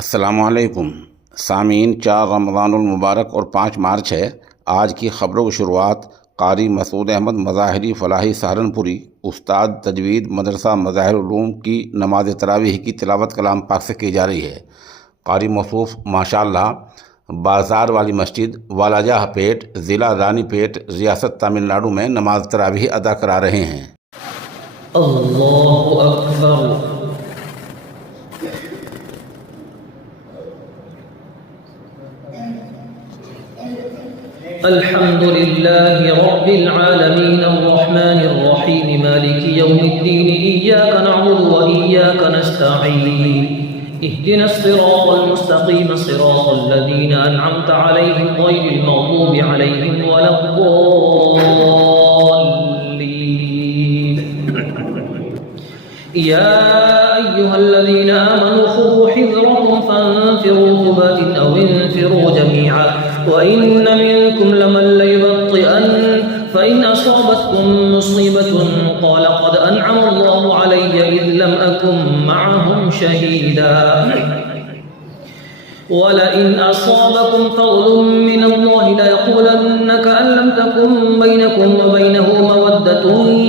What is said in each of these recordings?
अस्सलामुअलैकुम सामीन। 4 रमज़ानुल मुबारक और 5 मार्च है। आज की ख़बरों की शुरुआत कारी मसूद अहमद मज़ाहिरी फ़लाही सहारनपुरी उस्ताद तजवीद मदरसा मज़ाहिर उलूम की नमाज तरावीह की तिलावत कलाम पाक से की जा रही है। कारी मौसूफ़ माशाअल्लाह बाज़ार वाली मस्जिद वालाजाह पेट ज़िला रानीपेट रियासत तमिलनाडु में नमाज तरावीह अदा करा रहे हैं। अल्लाहु अकबर। अल्हम्दुलिल्लाहि रब्बिल आलमीन अर्रहमानिर रहीम मालिकि यौमिद्दीन इय्याका नअबुदु व इय्याका नस्तईन इहदिनस सिरातल मुस्तकीम सिरातल लज़ीना अनअमता अलैहिम गैरिल मग़दूबि अलैहिम वलद्दाल्लीन। या अय्युहल्लज़ीना आमनू खुज़ू हिज़्रकुम फंफिरू थुबातिन अव इंफिरू जमीआ وإن منكم لمن ليبطئن فإن أصابتكم مصيبة قال قد أنعم الله علي إذ لم أكن معهم شهيدا ولئن أصابكم فضل من الله ليقولن كأن لم تكن بينكم وبينه مودة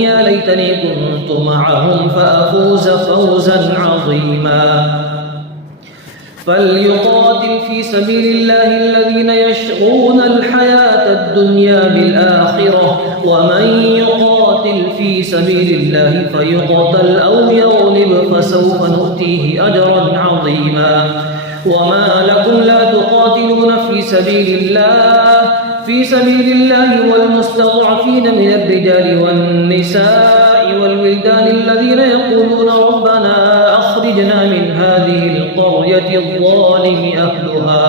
يا ليتني كنت معهم فأفوز فوزا عظيما. فليقاتل في سبيل الله الذين يشرون الحياة الدنيا بالآخرة ومن يقاتل في سبيل الله فيقتل أو يغلب فسوف نؤتيه أجرا عظيما. وما لكم لا تقاتلون في سبيل الله والمستضعفين من الرجال والنساء والولدان الذين يقولون ربنا أخرجنا من هذه القرية الظالم أهلها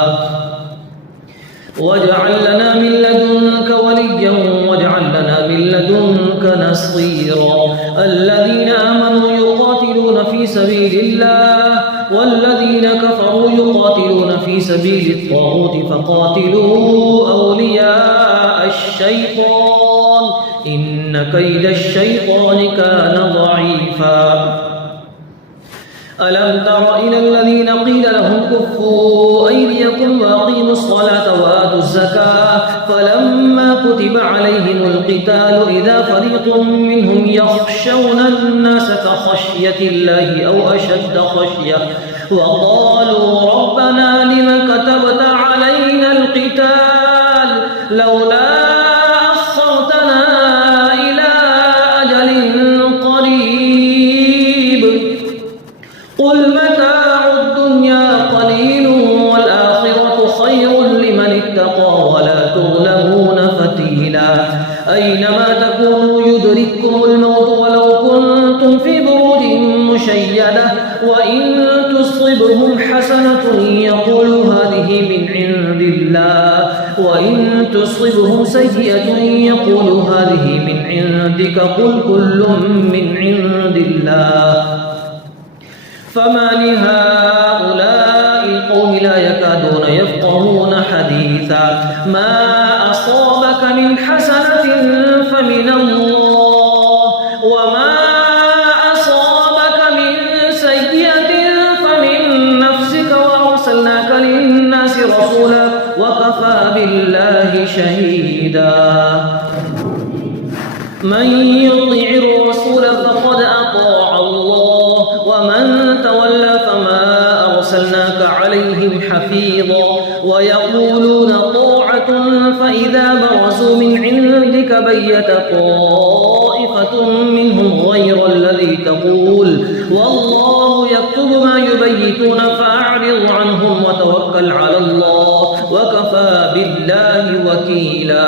واجعل لنا من لدنك وليا واجعل لنا من لدنك نصيرا. الذين آمنوا يقاتلون في سبيل الله والذين كفروا يقاتلون في سبيل الطاغوت فقاتلوا أولياء الشيطان إن كيد الشيطان كان ضعيفا. ألم تر إلى الذين قيل لهم كفوا أيديكم وأقيموا الصلاة وآتوا الزكاة فلما كتب عليهم القتال إذا فريق منهم يخشون الناس كخشية الله أو أشد خشية وقالوا ربنا لم كتبت علينا القتال لولا أخرتنا إلى أجل قريب قل متاع الدنيا قليل والآخرة خير لمن اتقى ولا تظلمون فتيلا. أينما تكونوا يدرككم الموت ولو كنتم في بروج مشيدة وإن تصبهم حسنة يقولوا هذه من عند الله وإن تصبهم سيئة يقولوا هذه من عندك قل كل من عند الله. فما لهؤلاء القوم لا يكادون يفقهون حديثا. ما أصابك من حسنة فمن الله وما أصابك من سيئة فمن نفسك وأرسلناك للناس رسولا وكفى بالله شهيدا. من يطع الرسول فقد أطاع الله ومن تولى فما أرسلناك عليهم حفيظا. ويقولون طاعة فإذا برزوا من عندك بيت طائفة منهم غير الذي تقول والله يكتب ما يبيتون فأعرض عنهم وتوكل على الله وكفى بالله وكيلا.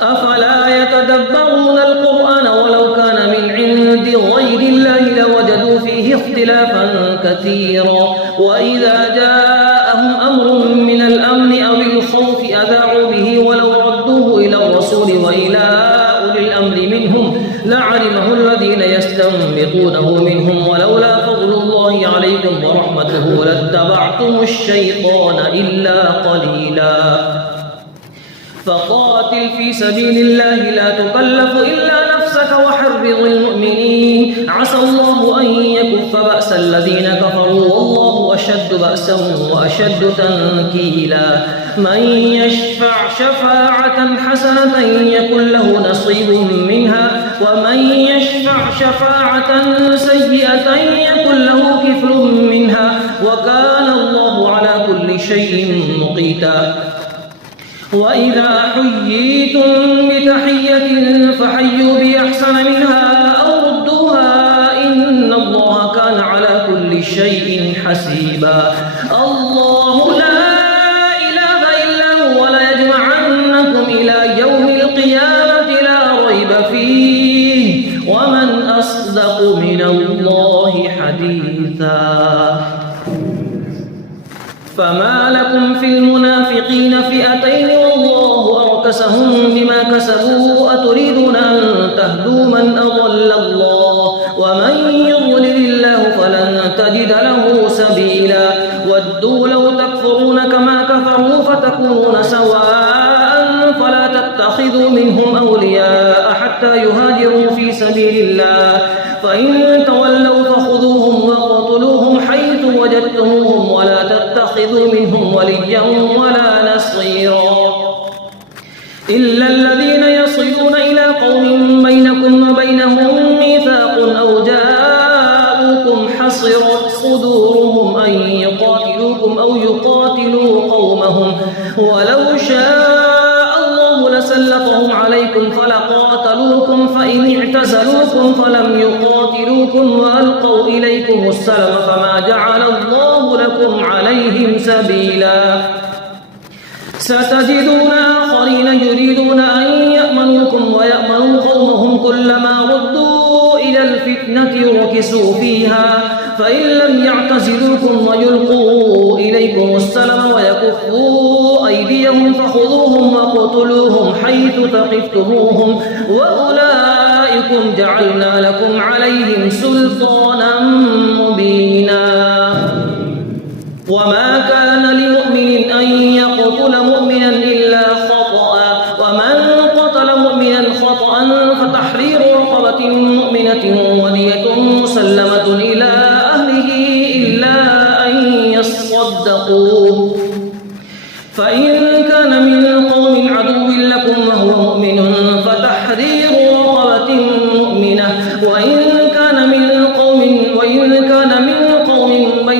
أفلا يتدبرون القرآن ولو كان من عند غير الله لوجدوا فيه اختلافا كثيرا. وإذا جاءهم أمر من الأمن أو الخوف أذاعوا به ولو ردوه إلى الرسول وإلى أولي الأمر منهم لعلمه الذين يستنبطونه منهم ولولا فضل الله عليكم ورحمته لاتبعتم الشيطان إلا قليلا. فقاتل في سبيل الله لا تكلف إلا نفسك وحرض المؤمنين عسى الله أن يكف بأس الذين كفروا والله أشد بأسا وأشد تنكيلا من يشفع شفاعة حسنة يكن له نصيب منها ومن يشفع شفاعة سيئة يكن له كفل منها وكان الله على كل شيء مقيتا وإذا حييتم بتحية فحيوا بأحسن منها أو ردوها إن الله كان على كل شيء حسيبا الله لا إله إلا هو ليجمعنكم إلى يوم القيامة لا ريب فيه ومن أصدق من الله حديثا فما لكم في المنافقين فئتين والله أركسهم بما كسبوا أتريدون أن تهدوا من أضل الله ومن يضلل الله فلن تجد له سبيلا ودوا لو تكفرون كما كفروا فتكونون سواء فلا تتخذوا منهم أولياء حتى يهاجروا في سبيل الله فإن تولوا فخذوهم وقتلوهم حيث وجدتموهم ولا تتخذوا منهم وليا ولا نصيرا إلا الذين يصلون إلى قوم بينكم وبينهم ميثاق أو جاءوكم حصرت صدورهم أن يقاتلوكم أو يقاتلوا قومهم ولو شاء الله لسلطهم عليكم فلقاتلوكم فإن اعتزلوكم فلم يقاتلوكم وألقوا إليكم السلم فما جعل الله لكم عليهم سبيلا ستجدون آخرين يريدون أن يأمنوكم ويأمنوا قومهم كلما ردوا إلى الفتنة ركسوا فيها فإن لم يعتزلوكم ويلقوا إليكم السلم ويكفوا أيديهم فخذوهم وقتلوهم حيث ثقفتموهم وأولئكم جعلنا لكم عليهم سلطانا مبينا وما كان لمؤمن أن يقتل مؤمنا إلا خطأ ومن قتل مؤمنا خطأ فتحرير رقبة مؤمنة ودية مسلمة إلى أهله إلا أن يصدقوا فإن كان من قوم عدو لكم وهو مؤمن فتحرير رقبة مؤمنة وإن كان من قوم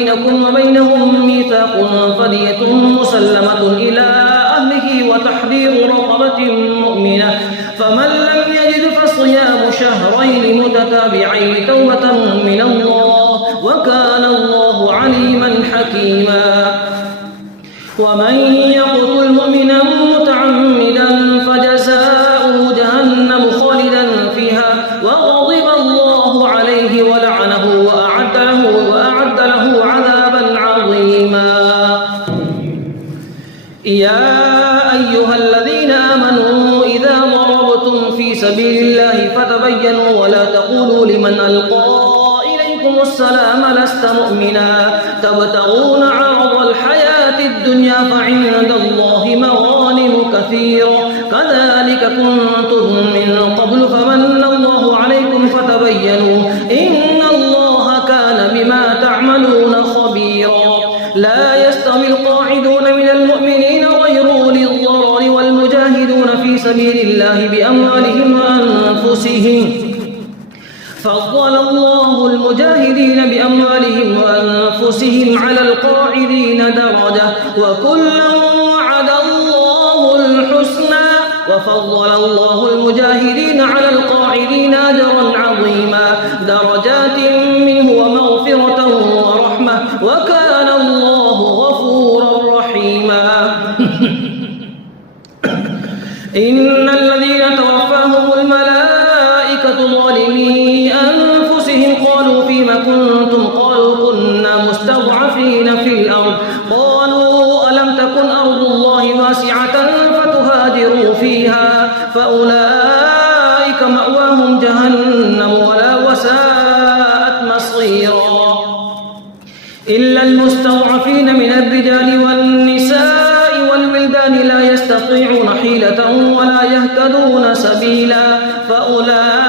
بينكم وبينهم ميثاق فدية مسلمة إلى أهله وتحرير رقبة مؤمنة فمن لم يجد فصيام شهرين متتابعين توبة من الله وكان الله عليما حكيما ومن يقتل مؤمنا متعمدا فجزاؤه جهنم خالدا فيها وغضب الله عليه ولعنه وأعد له عذابا عظيما يا أيها الذين آمنوا إذا ضربتم في سبيل الله فتبينوا ولا تقولوا لمن ألقى إليكم السلام لست مؤمنا تبتغون عرض الحياة الدنيا فعند الله مغانم كثيرة كذلك كنتم من قبل فمن الله عليكم فتبينوا إن الله كان بما تعملون خبيرا لا يستوي القاعدون من المؤمنين غير أولي الضرر والمجاهدون في سبيل الله بأموالهم وأنفسهم فضل الله المجاهدين بأموالهم وأنفسهم على القاعدين درجة وكلا وعد الله الحسنى وفضل الله المجاهدين على القاعدين أجرا عظيما درجات منه ومغفرة ورحمة وكان الله غفورا رحيما إن الذين توفاهم الملائكة ظالمي أنفسهم قالوا فيم كنتم قالوا كنا مستضعفين في الأرض قالوا ألم تكن أرض الله واسعة فتهاجروا فيها فأولئك مأواهم جهنم ولا وساءت مصيرا إلا المستضعفين من الرجال والنساء والولدان لا يستطيعون حيلة ولا يهتدون سبيلا فأولئك